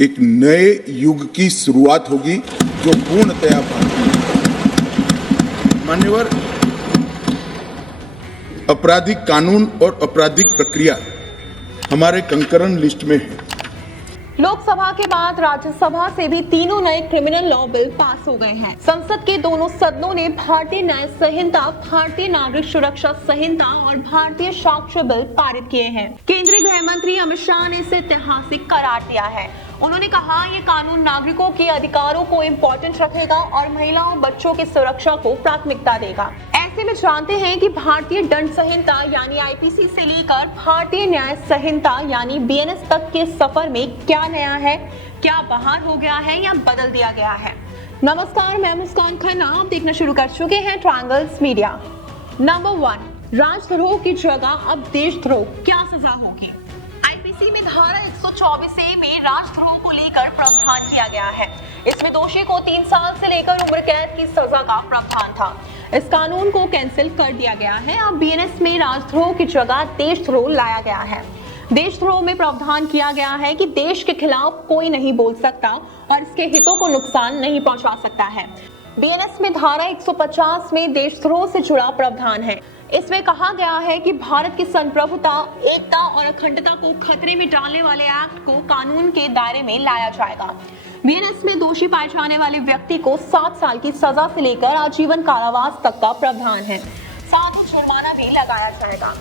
एक नए युग की शुरुआत होगी जो पूर्णतया भारतीय। मान्यवर, आपराधिक कानून और आपराधिक प्रक्रिया हमारे कंकरन लिस्ट में है। लोकसभा के बाद राज्यसभा से भी तीनों नए क्रिमिनल लॉ बिल पास हो गए हैं। संसद के दोनों सदनों ने भारतीय न्याय संहिता, भारतीय नागरिक सुरक्षा संहिता और भारतीय साक्ष्य बिल पारित किए हैं। केंद्रीय गृह मंत्री अमित शाह ने इसे ऐतिहासिक करार दिया है। उन्होंने कहा, ये कानून नागरिकों के अधिकारों को इम्पोर्टेंट रखेगा और महिलाओं बच्चों की सुरक्षा को प्राथमिकता देगा। ऐसे में जानते हैं कि भारतीय दंड संहिता यानी आईपीसी से लेकर भारतीय न्याय संहिता यानी बीएनएस तक के सफर में क्या नया है, क्या बाहर हो गया है या बदल दिया गया है। नमस्कार, मैं मुस्कान खन्ना। आप देखना शुरू कर चुके हैं ट्रायंगल्स मीडिया। नंबर 1, राजद्रोह की जगह अब देशद्रोह, क्या सजा होगी। आईपीसी में धारा 124A में राजद्रोह को लेकर प्रावधान किया गया है। इसमें दोषी को 3 साल से लेकर उम्र कैद की सजा का प्रावधान था। इस कानून को कैंसिल कर दिया गया है। अब बीएनएस में राजद्रोह की जगह देशद्रोह लाया गया है। देशद्रोह में प्रावधान किया गया है कि देश के खिलाफ कोई नहीं बोल सकता और इसके हितों को नुकसान नहीं पहुंचा सकता है। बीएनएस में धारा 150 में देशद्रोह से जुड़ा प्रावधान है। इसमें कहा गया है कि भारत की संप्रभुता, एकता और अखंडता को खतरे में डालने वाले एक्ट को कानून के दायरे में लाया जाएगा। बीएनएस में दोषी पाए जाने वाले व्यक्ति को 7 साल की सजा से लेकर आजीवन कारावास तक का प्रावधान है। साथ ही जुर्माना भी लगाया जाएगा।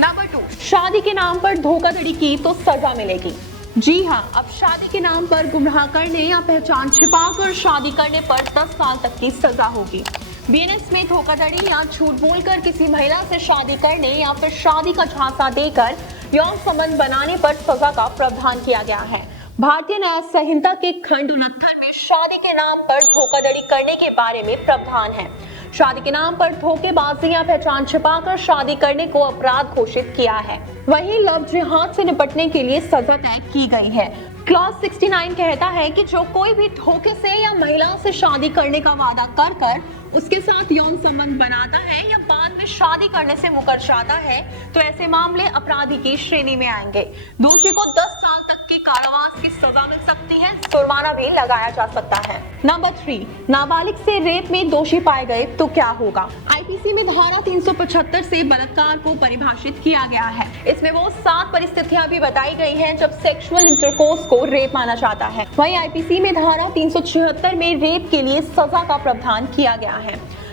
नंबर 2, शादी के नाम पर धोखाधड़ी की तो सजा मिलेगी। जी हाँ, अब शादी के नाम पर गुमराह करने या पहचान छिपाकर शादी करने पर 10 साल तक की सजा होगी। बीएनएस में धोखाधड़ी या झूठ बोलकर किसी महिला से शादी करने या फिर शादी का झांसा देकर यौन संबंध बनाने पर सजा का प्रावधान किया गया है। भारतीय न्याय संहिता के खंड 69 में शादी के नाम पर धोखाधड़ी करने के बारे में प्रावधान है। शादी के नाम पर धोखेबाजी या पहचान छिपाकर शादी करने को अपराध घोषित किया है। वहीं लव जिहाद से निपटने के लिए सजा तय की गई है। क्लॉज 69 कहता है कि जो कोई भी धोखे से या महिला से शादी करने का वादा कर उसके साथ यौन संबंध बनाता है या बाद में शादी करने से मुकर जाता है तो ऐसे मामले अपराधी की श्रेणी में आएंगे। दोषी को 10 साल तक की कारावास की सजा मिल सकती है, जुर्माना भी लगाया जा सकता है। नंबर 3, नाबालिग से रेप में दोषी पाए गए तो क्या होगा। आईपीसी में धारा 375 से बलात्कार को परिभाषित किया गया है। इसमें वो 7 परिस्थितियां भी बताई गई हैं जब सेक्सुअल इंटरकोर्स को रेप माना जाता है। वहीं आईपीसी में धारा 376 में रेप के लिए सजा का प्रावधान किया गया है।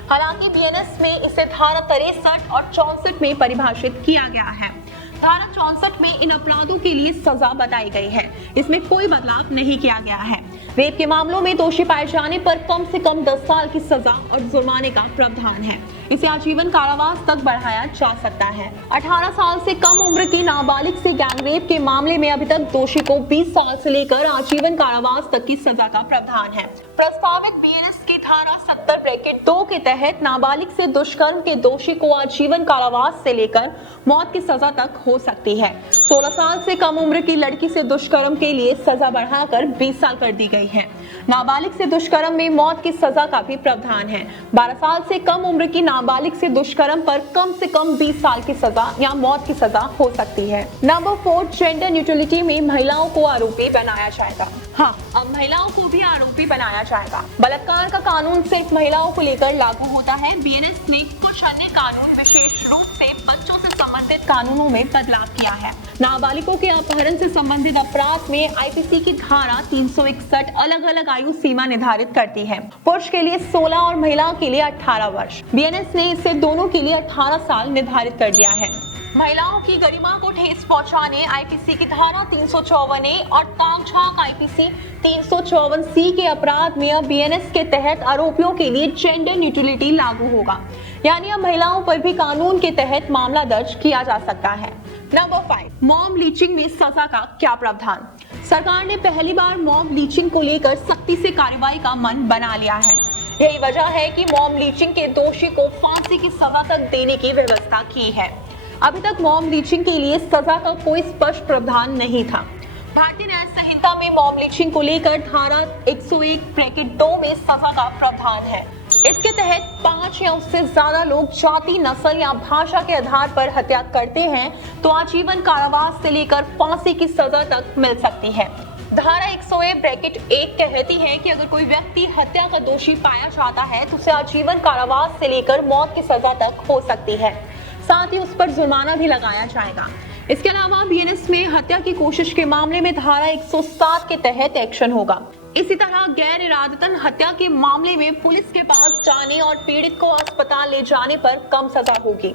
हालांकि बीएनएस में इसे धारा 63 और 64 में परिभाषित किया गया है। धारा 64 में इन अपराधों के लिए सजा बताई गई है। इसमें कोई बदलाव नहीं किया गया है। रेप के मामलों में दोषी पाए जाने पर कम से कम 10 साल की सजा और जुर्माने का प्रावधान है। इसे आजीवन कारावास तक बढ़ाया जा सकता है। 18 साल से कम उम्र की नाबालिग से गैंगरेप के मामले में अभी तक दोषी को 20 साल से लेकर आजीवन कारावास तक की सजा का प्रावधान है। प्रस्तावित बीएनएस की धारा 70(2) के तहत नाबालिग से दुष्कर्म के दोषी को आजीवन कारावास से लेकर मौत की सजा तक हो सकती है। 16 साल से कम उम्र की लड़की से दुष्कर्म के लिए सजा बढ़ाकर 20 साल कर दी गई है। नाबालिग से दुष्कर्म में मौत की सजा का भी प्रावधान है। 12 साल से कम उम्र की नाबालिग से दुष्कर्म पर कम से कम 20 साल की सजा या मौत की सजा हो सकती है। नंबर 4, जेंडर न्यूट्रलिटी में महिलाओं को आरोपी बनाया जाएगा। हाँ, अब महिलाओं को भी आरोपी बनाया जाएगा। बलात्कार का कानून सिर्फ महिलाओं को लेकर लागू होता है। बीएनएस ने कुछ अन्य कानून, विशेष रूप से बच्चों से संबंधित कानूनों में बदलाव किया है। नाबालिगों के अपहरण से संबंधित अपराध में आईपीसी की धारा 361 अलग अलग आयु सीमा निर्धारित करती है। पुरुष के लिए 16 और महिला के लिए 18 वर्ष। बीएनएस ने इसे दोनों के लिए 18 साल निर्धारित कर दिया है। महिलाओं की गरिमा को ठेस पहुंचाने आईपीसी की धारा 354A और ताक-झांक आईपीसी 354C के अपराध में अब बीएनएस के तहत आरोपियों के लिए जेंडर न्यूट्रलिटी लागू होगा, यानी अब महिलाओं पर भी कानून के तहत मामला दर्ज किया जा सकता है। नंबर 5, मॉब लीचिंग में सजा का क्या प्रावधान। सरकार ने पहली बार मॉब लीचिंग को लेकर सख्ती से कार्रवाई का मन बना लिया है। यही वजह है कि मॉब लीचिंग के दोषी को फांसी की सजा तक देने की व्यवस्था की है। अभी तक मॉब लीचिंग के लिए सजा का कोई स्पष्ट प्रावधान नहीं था। भारतीय न्याय संहिता में मॉब लिंचिंग को लेकर धारा 101(2) में सजा का प्रावधान है। इसके तहत 5 या उससे ज्यादा लोग जाति, नस्ल या भाषा के आधार पर हत्या करते हैं तो आजीवन कारावास से लेकर फांसी की सजा तक मिल सकती है। धारा 101(1) कहती है कि अगर कोई व्यक्ति हत्या का दोषी पाया जाता है तो उसे आजीवन कारावास से लेकर मौत की सजा तक हो सकती है। साथ ही उस पर जुर्माना भी लगाया जाएगा। इसके अलावा बीएनएस में हत्या की कोशिश के मामले में धारा 107 के तहत एक्शन होगा। इसी तरह गैर इरादतन हत्या के मामले में पुलिस के पास जाने और पीड़ित को अस्पताल ले जाने पर कम सजा होगी,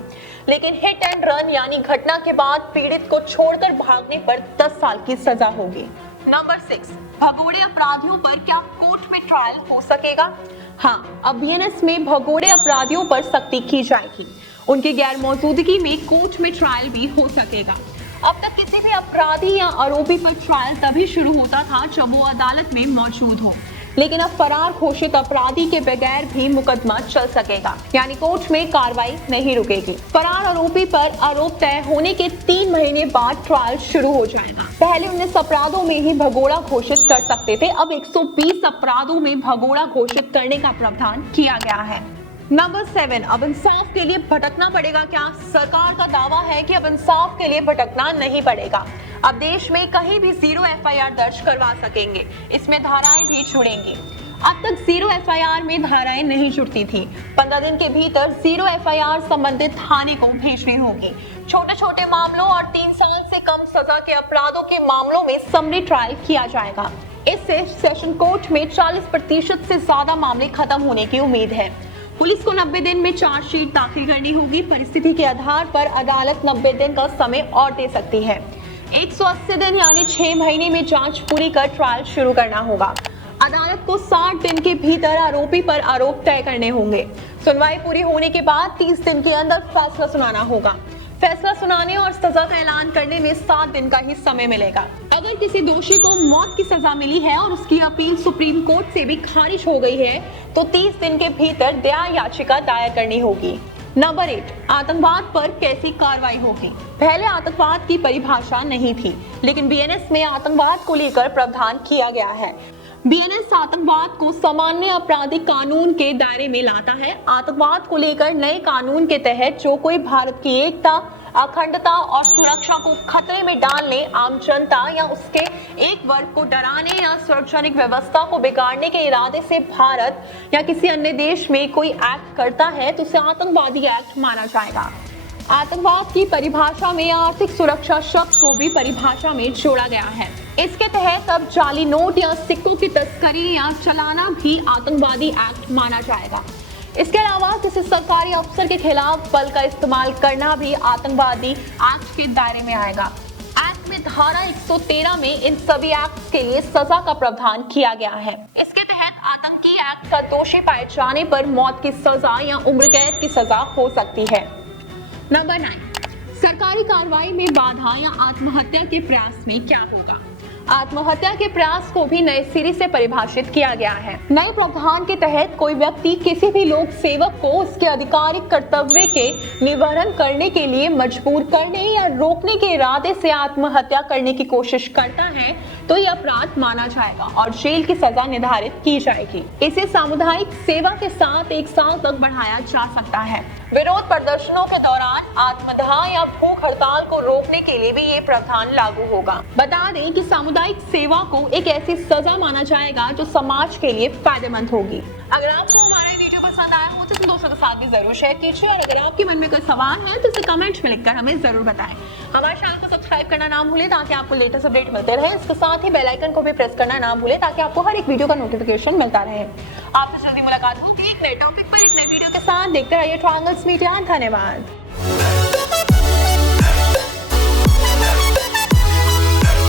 लेकिन हिट एंड रन यानी घटना के बाद पीड़ित को छोड़कर भागने पर 10 साल की सजा होगी। नंबर 6, भगोड़े अपराधियों पर क्या कोर्ट में ट्रायल हो सकेगा? हाँ, अब बीएनएस में भगोड़े अपराधियों पर सख्ती की जाएगी। उनकी गैर मौजूदगी में कोर्ट में ट्रायल भी हो सकेगा। अब तक किसी भी अपराधी या आरोपी पर ट्रायल तभी शुरू होता था जब वो अदालत में मौजूद हो, लेकिन अब फरार घोषित अपराधी के बगैर भी मुकदमा चल सकेगा, यानी कोर्ट में कार्रवाई नहीं रुकेगी। फरार आरोपी पर आरोप तय होने के 3 महीने बाद ट्रायल शुरू हो जाएगा। पहले 19 अपराधों में ही भगोड़ा घोषित कर सकते थे, अब 120 अपराधों में भगोड़ा घोषित करने का प्रावधान किया गया है। नंबर 7, अब इंसाफ के लिए भटकना पड़ेगा क्या? सरकार का दावा है कि अब इंसाफ के लिए भटकना नहीं पड़ेगा। अब देश में कहीं भी 0 एफआईआर दर्ज करवा सकेंगे। इसमें धाराएं भी जुड़ेंगी। अब तक 0 एफआईआर में धाराएं नहीं जुड़ती थी। 15 दिन के भीतर 0 एफआईआर संबंधित थाने को भेजनी होगी। छोटे छोटे मामलों और 3 साल से कम सजा के अपराधों के मामलों में समरी ट्रायल किया जाएगा। इससे सेशन कोर्ट में 40% से ज्यादा मामले खत्म होने की उम्मीद है। पुलिस को 90 दिन में चार्जशीट दाखिल करनी होगी। परिस्थिति के आधार पर अदालत 90 दिन का समय और दे सकती है। 180 दिन यानी 6 महीने में जांच पूरी कर ट्रायल शुरू करना होगा। अदालत को 60 दिन के भीतर आरोपी पर आरोप तय करने होंगे। सुनवाई पूरी होने के बाद 30 दिन के अंदर फैसला सुनाना होगा। फैसला सुनाने और सजा का ऐलान करने में 7 दिन का ही समय मिलेगा। अगर किसी दोषी को मौत की सजा मिली है और उसकी अपील सुप्रीम कोर्ट से भी खारिज हो गई है तो 30 दिन के भीतर दया याचिका दायर करनी होगी। नंबर 8, आतंकवाद पर कैसी कार्रवाई होगी? पहले आतंकवाद की परिभाषा नहीं थी, लेकिन बीएनएस में आतंकवाद को लेकर प्रावधान किया गया है। बीएनएस आतंकवाद को सामान्य आपराधिक कानून के दायरे में लाता है। आतंकवाद को लेकर नए कानून के तहत जो कोई भारत की एकता, अखंडता और सुरक्षा को खतरे में डालने, आम जनता या उसके एक वर्ग को डराने या सार्वजनिक व्यवस्था को बिगाड़ने के इरादे से भारत या किसी अन्य देश में कोई एक्ट करता है तो उसे आतंकवादी एक्ट माना जाएगा। आतंकवाद की परिभाषा में आर्थिक सुरक्षा शब्द को भी परिभाषा में जोड़ा गया है। इसके तहत अब जाली नोट या सिक्कों की तस्करी या चलाना भी आतंकवादी एक्ट माना जाएगा। इसके अलावा किसी सरकारी अफसर के खिलाफ बल का इस्तेमाल करना भी आतंकवादी एक्ट के दायरे में आएगा। एक्ट में धारा 113 में इन सभी एक्ट के लिए सजा का प्रावधान किया गया है। इसके तहत आतंकी एक्ट का दोषी पाए जाने पर मौत की सजा या उम्र कैद की सजा हो सकती है। नंबर 9, सरकारी कार्रवाई में बाधा या आत्महत्या के प्रयास में क्या होगा? आत्महत्या के प्रयास को भी नए सिरे से परिभाषित किया गया है। नए प्रावधान के तहत कोई व्यक्ति किसी भी लोक सेवक को उसके आधिकारिक कर्तव्य के निवारण करने के लिए मजबूर करने या रोकने के इरादे से आत्महत्या करने की कोशिश करता है तो यह अपराध माना जाएगा और जेल की सजा निर्धारित की जाएगी। इसे सामुदायिक सेवा के साथ 1 साल तक बढ़ाया जा सकता है। विरोध प्रदर्शनों के दौरान आत्मदाह या भूख हड़ताल को रोकने के लिए भी ये प्रावधान लागू होगा। बता दें कि सामुदायिक सेवा को एक ऐसी सजा माना जाएगा जो समाज के लिए फायदेमंद होगी। अगर आपको हमारा वीडियो पसंद आया हो तो इसे दोस्तों के साथ भी जरूर शेयर कीजिए और अगर आपके मन में कोई सवाल है तो इसे कमेंट में लिखकर हमें जरूर बताएं। हमारे चैनल को सब्सक्राइब करना ना भूलें ताकि आपको लेटेस्ट अपडेट मिलते रहे। इसके साथ ही बेल आइकन को भी प्रेस करना ना भूलें ताकि आपको हर एक वीडियो का नोटिफिकेशन मिलता रहे। आपसे जल्दी मुलाकात होगी एक नए टॉपिक पर एक नए वीडियो के साथ। देखते रहिए ट्रायंगल्स मीडिया। धन्यवाद।